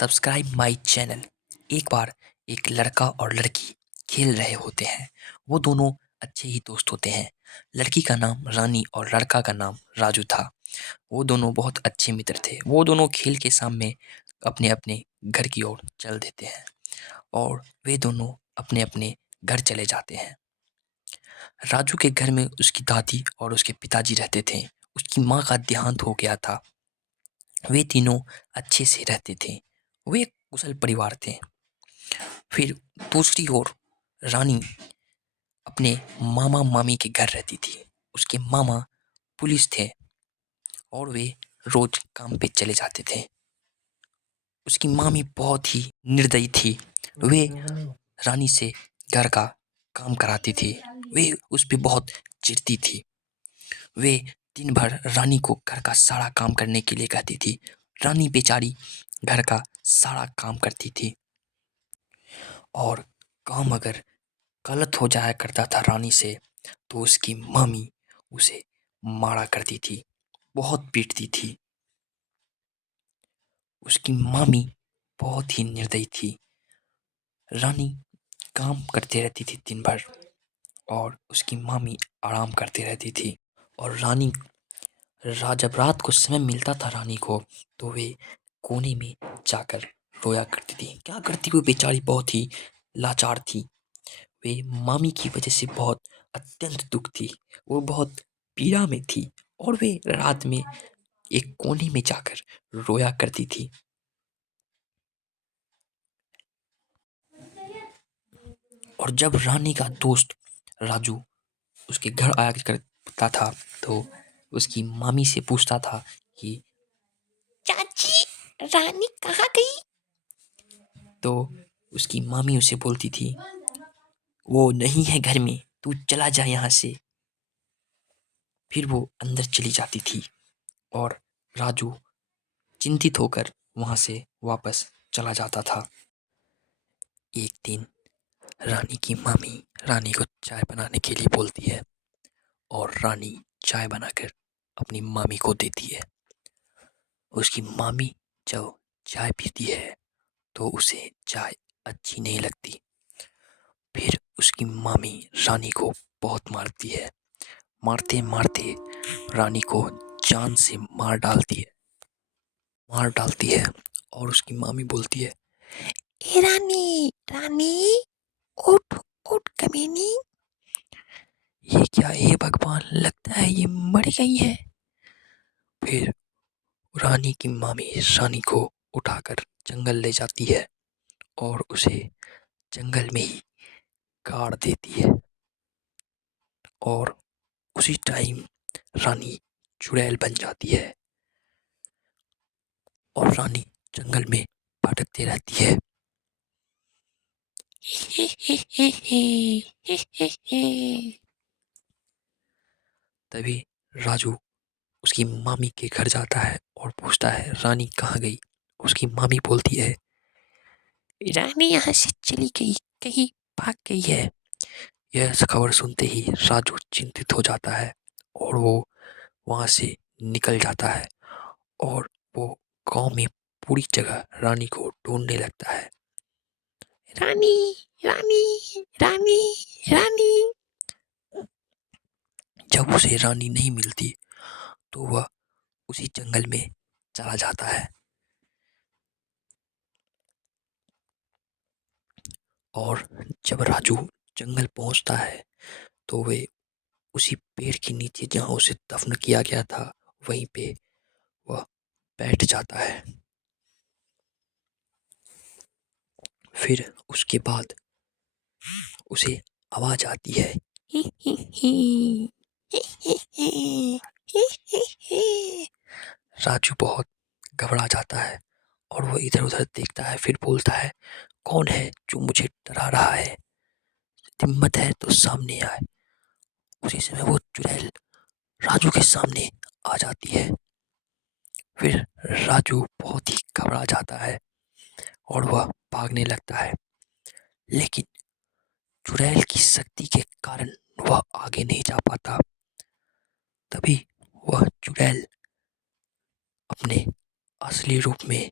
Subscribe my channel. एक बार एक लड़का और लड़की खेल रहे होते हैं। वो दोनों अच्छे ही दोस्त होते हैं। लड़की का नाम रानी और लड़का का नाम राजू था। वो दोनों बहुत अच्छे मित्र थे। वो दोनों खेल के सामने अपने अपने घर की ओर चल देते हैं और वे दोनों अपने अपने घर चले जाते हैं। राजू के घर में उसकी दादी और उसके पिताजी रहते थे। उसकी माँ का देहांत हो गया था। वे तीनों अच्छे से रहते थे। वे एक कुशल परिवार थे। फिर दूसरी ओर रानी अपने मामा मामी के घर रहती थी। उसके मामा पुलिस थे और वे रोज काम पे चले जाते थे। उसकी मामी बहुत ही निर्दयी थी। वे रानी से घर का काम कराती थी। वे उस पर बहुत चिढ़ती थी। वे दिन भर रानी को घर का सारा काम करने के लिए कहती थी। रानी बेचारी घर का सारा काम करती थी और काम अगर गलत हो जाया करता था रानी से तो उसकी मामी उसे मारा करती थी, बहुत पीटती थी। उसकी मामी बहुत ही निर्दयी थी। रानी काम करते रहती थी दिन भर और उसकी मामी आराम करती रहती थी। और रानी जब रात को समय मिलता था रानी को तो वे कोने में जाकर रोया करती थी। क्या करती, वो बेचारी बहुत ही लाचार थी। वे मामी की वजह से बहुत अत्यंत दुख थी। वो बहुत पीड़ा में थी और वे रात में एक कोने में जाकर रोया करती थी। और जब रानी का दोस्त राजू उसके घर आया करता था तो उसकी मामी से पूछता था कि चाची, रानी कहाँ गई? तो उसकी मामी उसे बोलती थी, वो नहीं है घर में, तू चला जा यहाँ से। फिर वो अंदर चली जाती थी और राजू चिंतित होकर वहां से वापस चला जाता था। एक दिन रानी की मामी रानी को चाय बनाने के लिए बोलती है और रानी चाय बनाकर अपनी मामी को देती है। उसकी मामी जब चाय पीती है तो उसे चाय अच्छी नहीं लगती। फिर उसकी मामी रानी को बहुत मारती है। मारते मारते रानी को जान से मार डालती है और उसकी मामी बोलती है, ए रानी, रानी उठ उठ कमीनी। ये क्या है भगवान, लगता है ये मर गई है। फिर रानी की मामी रानी को उठाकर जंगल ले जाती है और उसे जंगल में ही गाड़ देती है। और उसी टाइम रानी चुड़ैल बन जाती है और रानी जंगल में भटकती रहती है। तभी राजू उसकी मामी के घर जाता है और पूछता है रानी कहाँ गई। उसकी मामी बोलती है, रानी यहाँ से चली गई, कहीं भाग गई है। यह खबर सुनते ही राजू चिंतित हो जाता है और वो वहां से निकल जाता है और वो गांव में पूरी जगह रानी को ढूंढने लगता है। रानी, रानी, रानी, रानी। जब उसे रानी नहीं मिलती तो वह उसी जंगल में चला जाता है और जब राजू जंगल पहुंचता है तो वे उसी पेड़ के नीचे जहां उसे दफन किया गया था वहीं पे वह बैठ जाता है। फिर उसके बाद उसे आवाज आती है, ही ही ही, ही ही ही, ही ही ही। राजू बहुत घबरा जाता है और वो इधर उधर देखता है। फिर बोलता है, कौन है जो मुझे डरा रहा है? हिम्मत है तो सामने आए। उसी समय वो चुड़ैल राजू के सामने आ जाती है। फिर राजू बहुत ही घबरा जाता है और वह भागने लगता है, लेकिन चुड़ैल की शक्ति के कारण वह आगे नहीं जा पाता। तभी वह चुड़ैल अपने असली रूप में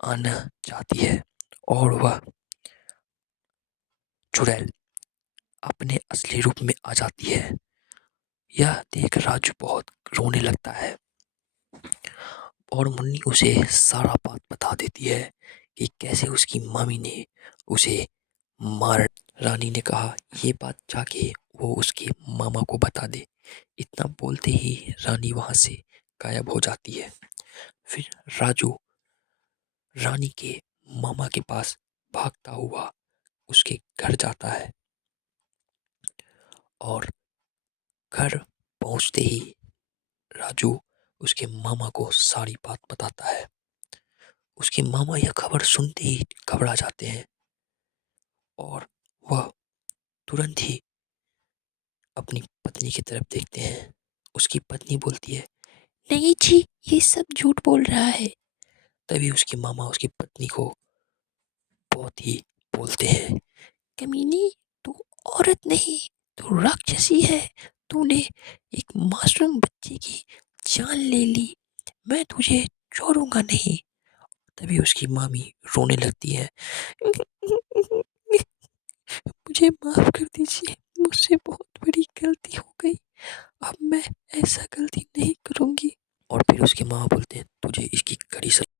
आना चाहती है और वह चुड़ैल अपने असली रूप में आ जाती है। यह देख राजू बहुत रोने लगता है और मुन्नी उसे सारा बात बता देती है कि कैसे उसकी मामी ने उसे मार। रानी ने कहा ये बात जाके वो उसके मामा को बता दे। इतना बोलते ही रानी वहां से गायब हो जाती है। फिर राजू रानी के मामा के पास भागता हुआ उसके घर जाता है और घर पहुंचते ही राजू उसके मामा को सारी बात बताता है। उसके मामा यह खबर सुनते ही घबरा जाते हैं और वह तुरंत ही अपनी पत्नी की तरफ देखते हैं। उसकी पत्नी बोलती है नहीं जी, ये सब झूठ बोल रहा है। तभी उसकी मामा उसकी पत्नी को बहुत ही बोलते हैं कमीनी, तू औरत नहीं, तू राक्षसी है। तूने एक मासूम बच्चे की जान ले ली। मैं तुझे छोड़ूंगा नहीं। तभी उसकी मामी रोने लगती है मुझे माफ कर दीजिए, मुझसे बहुत